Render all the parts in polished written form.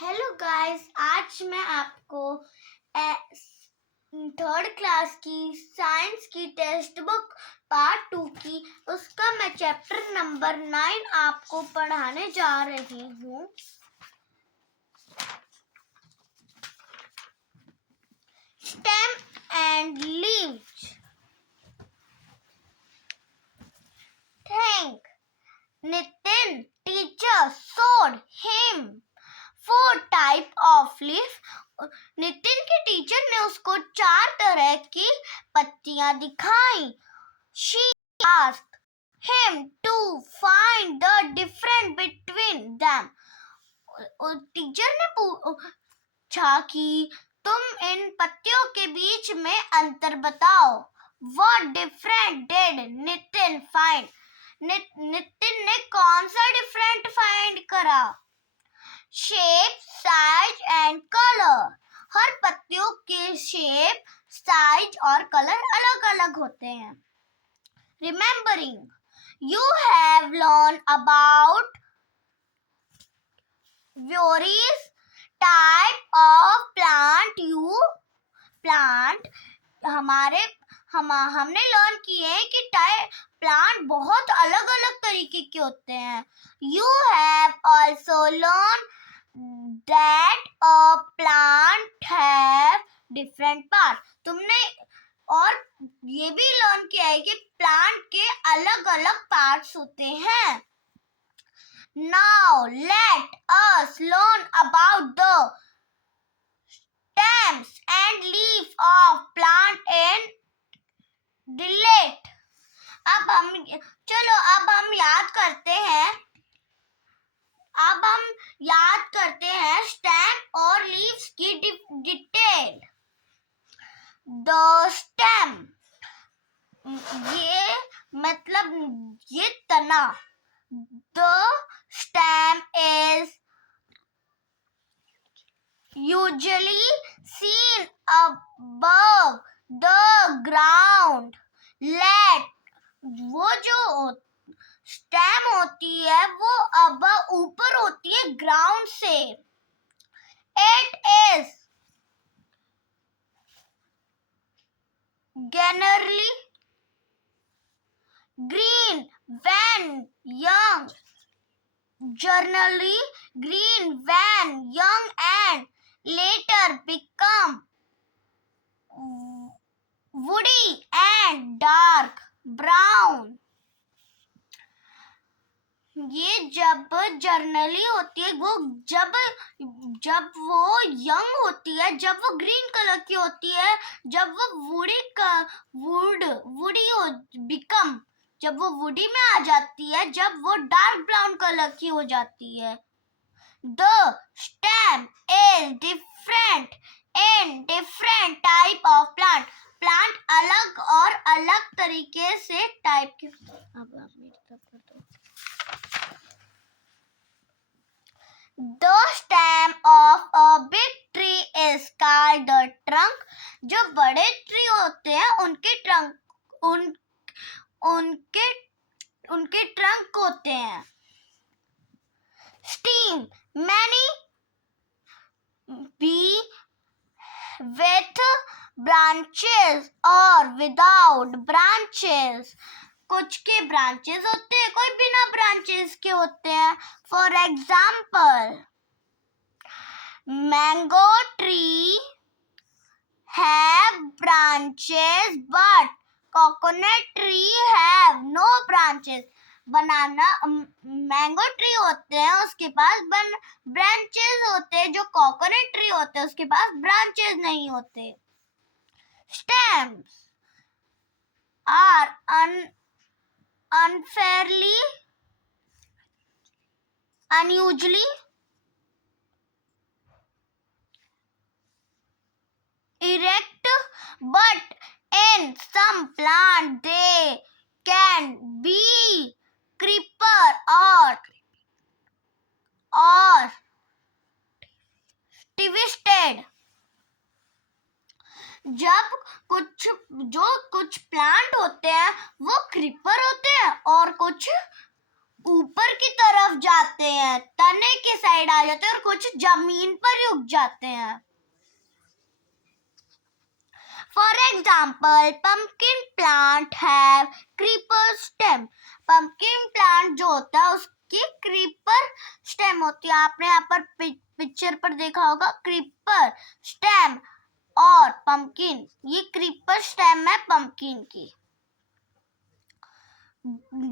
Hello guys, आज मैं आपको थर्ड क्लास की साइंस की टेक्स्ट बुक पार्ट 2 की उसका मैं चैप्टर नंबर 9 आपको पढ़ाने जा रही हूँ। Stem and leaves. Think. Nitin, teacher showed him 4 type of leaf. Nitin के टीचर ने उसको 4 तरह की पत्तियां दिखाई. She asked him to find the difference between them. Teacher ने पूछा कि तुम इन पत्तियों के बीच में अंतर बताओ. What difference did Nitin find? Nitin ने कौन सा डिफरेंट फाइंड करा? Shape, size and colour. हर पत्तियों के शेप, साइज और कलर अलग अलग होते हैं. Remembering, you have learned about various type of plant. हमने लर्न किए हैं कि प्लांट बहुत अलग अलग तरीके के होते हैं. You have also learned that a plant have different parts. तुमने और ये भी लर्न किया है कि प्लांट के अलग अलग पार्ट्स होते हैं. Now let us learn about the stems and leaves of plant and relate. अब हम याद करते हैं स्टेम और लीव्स की डिटेल. द स्टेम, ये तना. The stem is usually seen above the ground. वो जो स्टेम होती है वो अब ऊपर होती है ग्राउंड से. It is generally green when young. And later become woody and dark brown. ये जब जर्नली होती है, वो जब वो यंग होती है, जब वो ग्रीन कलर की होती है, जब वो जब वो वुडी में आ जाती है, जब वो डार्क ब्राउन कलर की हो जाती है. The stem is different in different type of plant. Plant अलग और अलग तरीके से टाइप के. The stem of a big tree is called the trunk. जो बड़े ट्री होते हैं उनके ट्रंक होते हैं. Stem, many be with branches or without branches. कुछ के ब्रांचेस होते हैं, कोई बिना ब्रांचेस के होते हैं. For example, mango tree have branches but coconut tree have no branches. Mango tree होते हैं, उसके पास ब्रांचेस होते हैं. जो कोकोनट ट्री होते हैं उसके पास ब्रांचेस नहीं होते. Stems are unusually erect, but in some plants they can be creeper or twisted. कुछ प्लांट होते हैं वो क्रीपर होते हैं और कुछ ऊपर की तरफ जाते हैं, तने के साइड आ जाते हैं और कुछ जमीन पर ही उग जाते हैं। For example, pumpkin plant have creeper stem. Pumpkin plant जो होता है उसकी creeper stem होती है। आपने यहाँ पर पिक्चर पर देखा होगा creeper stem और pumpkin, ये creeper stem है pumpkin की।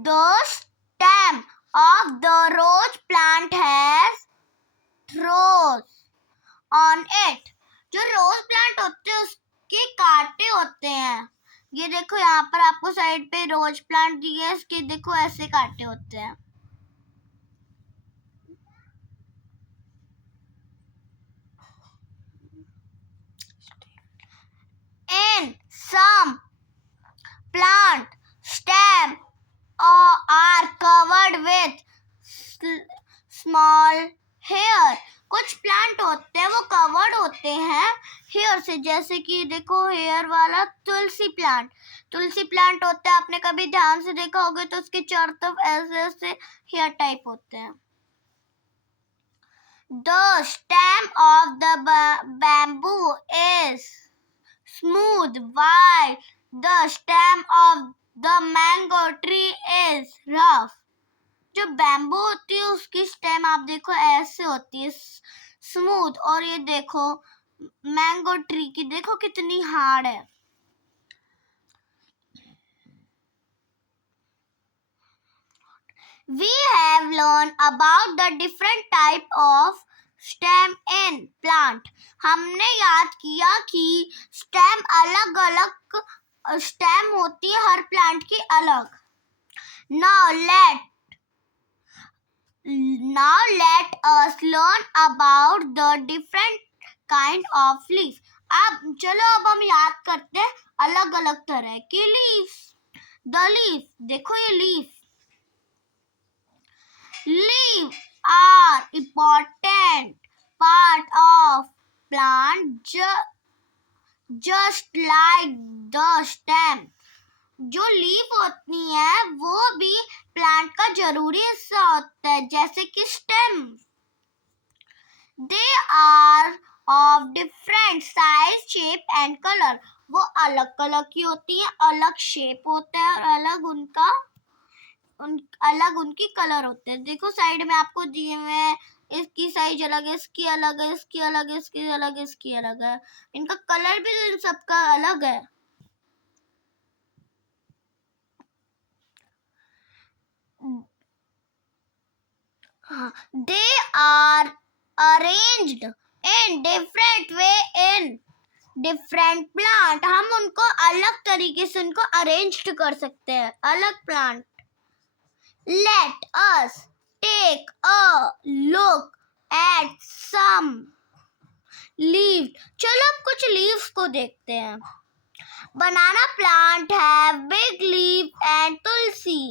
The stem of the rose plant has thorns on it. जो रोज प्लांट होते हैं उसके कांटे होते हैं। ये देखो यहाँ पर आपको साइड पे रोज प्लांट दिए है, इसके देखो ऐसे कांटे होते हैं। In some plant stem are covered with small hair. कुछ प्लांट होते हैं वो कवर्ड होते हैं हेयर से, जैसे कि देखो हेयर वाला तुलसी प्लांट होता है। आपने कभी ध्यान से देखा होगा तो उसके चारों तरफ ऐसे ऐसे हेयर टाइप होते हैं। The stem of the bamboo is smooth while the stem of the mango tree is rough. जो बैम्बू होती है उसकी स्टेम आप देखो ऐसे होती है स्मूथ, और ये देखो मैंगो ट्री की देखो कितनी हार्ड है। We have learned about the different type of stem in plant. हमने याद किया कि स्टेम अलग अलग स्टेम होती है हर प्लांट की अलग। Now let us learn about the different kind of leaf. अब हम याद करते हैं अलग अलग तरह के leaves. The leaf, देखो ये leaf are important part of plant just like the stem. जो लीफ होती है वो भी प्लांट का जरूरी हिस्सा होता है, जैसे कि stem. They are of different size, shape and color. वो अलग अलग की होती है, अलग शेप होता है और अलग उनकी कलर होते हैं। देखो साइड में आपको दिए हुए हैं, इसकी साइज अलग है, इसकी अलग है, इसकी अलग है, इसकी अलग है, इसकी अलग है। इनका कलर भी इन सबका अलग है। They are arranged in different way in different plant. हम उनको अलग तरीके से उनको अरेंज्ड कर सकते हैं, अलग plant. Let us take a look at some leaves. चलो अब कुछ leaves को देखते हैं। Banana plant have big leaf and tulsi.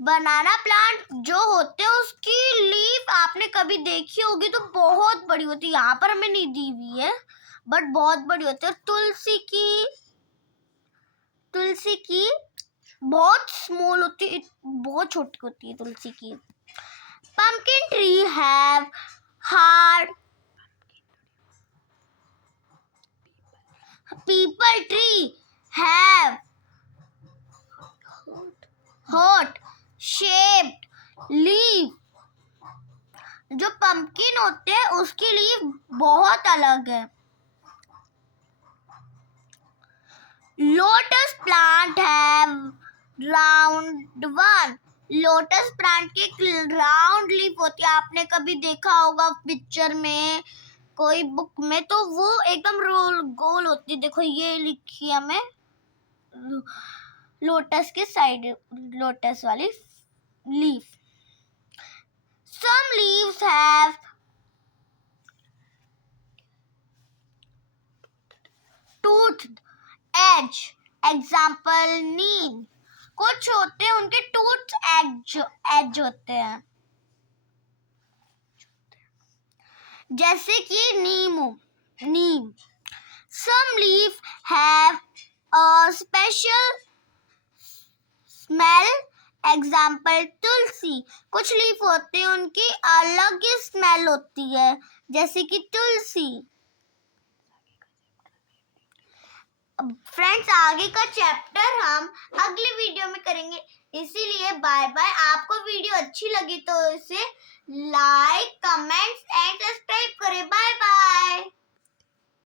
Banana plant जो होते हैं उसकी लीफ आपने कभी देखी होगी तो बहुत बड़ी होती है, यहाँ पर हमें नहीं दी हुई है बट बहुत बड़ी होती है। तुलसी की बहुत स्मॉल होती है, बहुत छोटी होती है तुलसी की। Pumpkin tree have hard, people tree have hot shaped leaf. जो पंपकिन होते हैं उसकी लीफ बहुत अलग है। Lotus plant have round one. Lotus plant की राउंड लीफ होती है, आपने कभी देखा होगा पिक्चर में कोई बुक में, तो वो एकदम गोल होती है। देखो ये लिखी है हमें लोटस के साइड, लोटस वाली leaf. Some leaves have toothed edge, example neem. कुछ होते हैं उनके टूथ एज होते हैं, जैसे कि नीम। Some leaves have a special smell example तुलसी, कुछ लीफ होते हैं उनकी अलग ही स्मेल होती है, जैसे कि तुलसी। फ्रेंड्स, आगे का चैप्टर हम अगली वीडियो में करेंगे, इसीलिए बाय बाय। आपको वीडियो अच्छी लगी तो इसे लाइक, कमेंट्स एंड सब्सक्राइब करें।